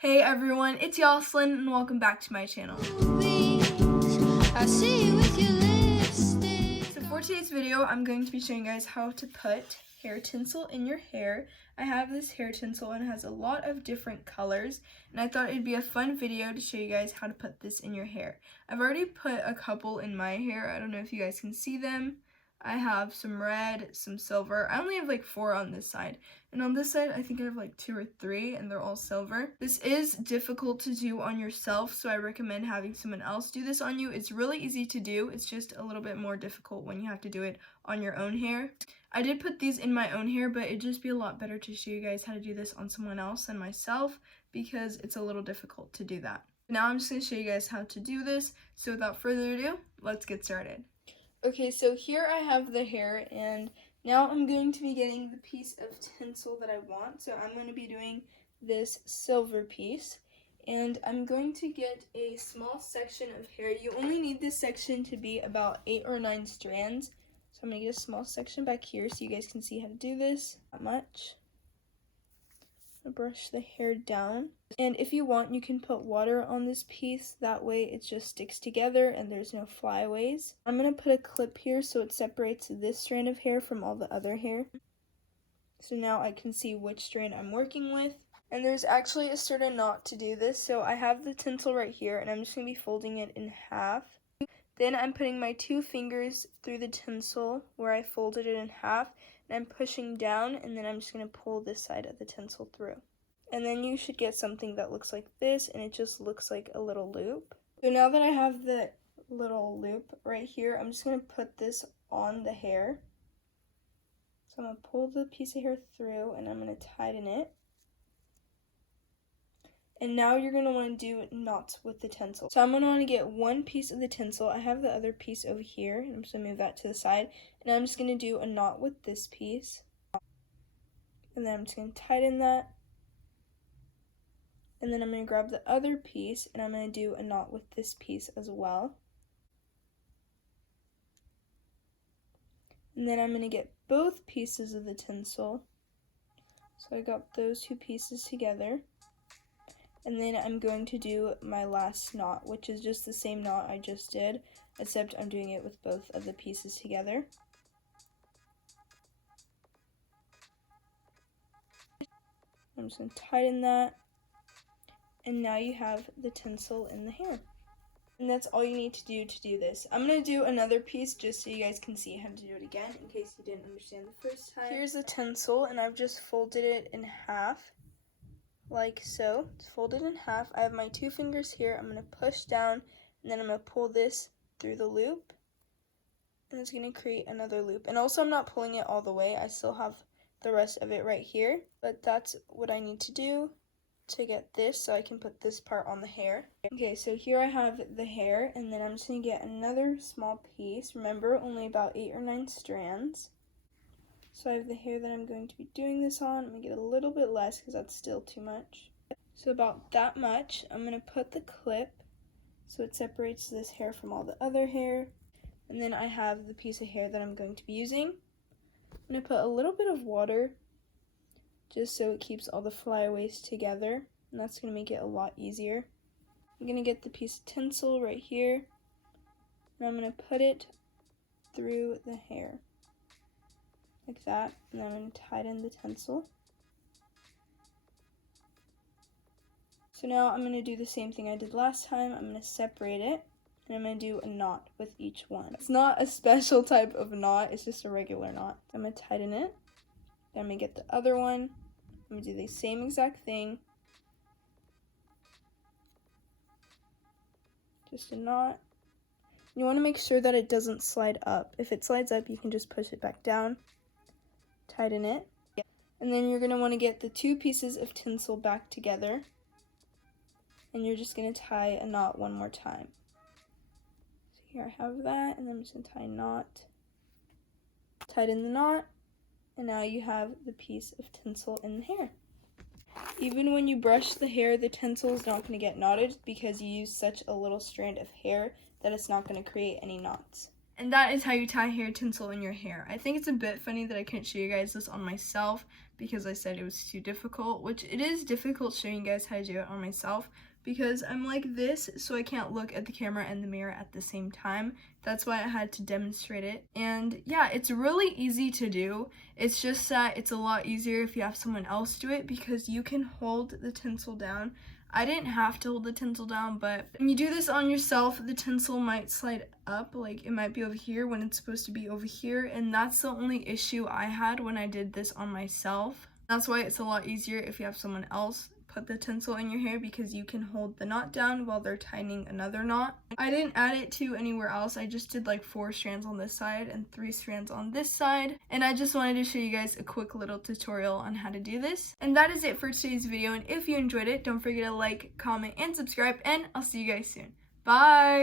Hey everyone, it's Yoslyn and welcome back to my channel. So for today's video, I'm going to be showing you guys how to put hair tinsel in your hair. I have this hair tinsel and it has a lot of different colors, and I thought it'd be a fun video to show you guys how to put this in your hair. I've already put a couple in my hair. I don't know if you guys can see them. I have some red, some silver. I only have like 4 on this side. And on this side, I think I have like 2 or 3, and they're all silver. This is difficult to do on yourself, so I recommend having someone else do this on you. It's really easy to do. It's just a little bit more difficult when you have to do it on your own hair. I did put these in my own hair, but it'd just be a lot better to show you guys how to do this on someone else than myself, because it's a little difficult to do that. Now I'm just going to show you guys how to do this. So without further ado, let's get started. Okay, so here I have the hair, and now I'm going to be getting the piece of tinsel that I want. So I'm going to be doing this silver piece, and I'm going to get a small section of hair. You only need this section to be about 8 or 9 strands. So I'm going to get a small section back here so you guys can see how to do this. Not much. I'm going to brush the hair down. And if you want, you can put water on this piece. That way it just sticks together and there's no flyaways. I'm going to put a clip here so it separates this strand of hair from all the other hair. So now I can see which strand I'm working with. And there's actually a certain knot to do this. So I have the tinsel right here, and I'm just going to be folding it in half. Then I'm putting my 2 fingers through the tinsel where I folded it in half, and I'm pushing down, and then I'm just going to pull this side of the tinsel through. And then you should get something that looks like this, and it just looks like a little loop. So now that I have the little loop right here, I'm just going to put this on the hair. So I'm going to pull the piece of hair through, and I'm going to tighten it. And now you're going to want to do knots with the tinsel. So I'm going to want to get one piece of the tinsel. I have the other piece over here, and I'm just going to move that to the side. And I'm just going to do a knot with this piece. And then I'm just going to tighten that. And then I'm going to grab the other piece, and I'm going to do a knot with this piece as well. And then I'm going to get both pieces of the tinsel. So I got those 2 pieces together. And then I'm going to do my last knot, which is just the same knot I just did, except I'm doing it with both of the pieces together. I'm just going to tighten that, and now you have the tinsel in the hair. And that's all you need to do this. I'm going to do another piece just so you guys can see how to do it again, in case you didn't understand the first time. Here's the tinsel, and I've just folded it in half. Like so. It's folded in half. I have my 2 fingers here. I'm going to push down, and then I'm going to pull this through the loop, and it's going to create another loop. And also I'm not pulling it all the way. I still have the rest of it right here, but that's what I need to do to get this so I can put this part on the hair. Okay, so here I have the hair, and then I'm just going to get another small piece. Remember, only about 8 or 9 strands. So I have the hair that I'm going to be doing this on. I'm going to get a little bit less because that's still too much. So about that much, I'm going to put the clip so it separates this hair from all the other hair. And then I have the piece of hair that I'm going to be using. I'm going to put a little bit of water just so it keeps all the flyaways together. And that's going to make it a lot easier. I'm going to get the piece of tinsel right here. And I'm going to put it through the hair. Like that, and then I'm going to tighten the tinsel. So now I'm going to do the same thing I did last time. I'm going to separate it, and I'm going to do a knot with each one. It's not a special type of knot, it's just a regular knot. I'm going to tighten it, then I'm going to get the other one. I'm going to do the same exact thing. Just a knot. You want to make sure that it doesn't slide up. If it slides up, you can just push it back down. Tighten it, and then you're going to want to get the 2 pieces of tinsel back together, and you're just going to tie a knot one more time. So here I have that, and then I'm just going to tie a knot, tighten the knot, and now you have the piece of tinsel in the hair. Even when you brush the hair, the tinsel is not going to get knotted because you use such a little strand of hair that it's not going to create any knots. And that is how you tie hair tinsel in your hair. I think it's a bit funny that I couldn't show you guys this on myself because I said it was too difficult, which it is difficult showing you guys how to do it on myself because I'm like this, so I can't look at the camera and the mirror at the same time. That's why I had to demonstrate it. And yeah, it's really easy to do. It's just that it's a lot easier if you have someone else do it because you can hold the tinsel down. I didn't have to hold the tinsel down, but when you do this on yourself, the tinsel might slide up, like it might be over here when it's supposed to be over here, and that's the only issue I had when I did this on myself. That's why it's a lot easier if you have someone else put the tinsel in your hair because you can hold the knot down while they're tying another knot. I didn't add it to anywhere else. I just did like 4 strands on this side and 3 strands on this side. And I just wanted to show you guys a quick little tutorial on how to do this. And that is it for today's video. And if you enjoyed it, don't forget to like, comment, and subscribe. And I'll see you guys soon. Bye!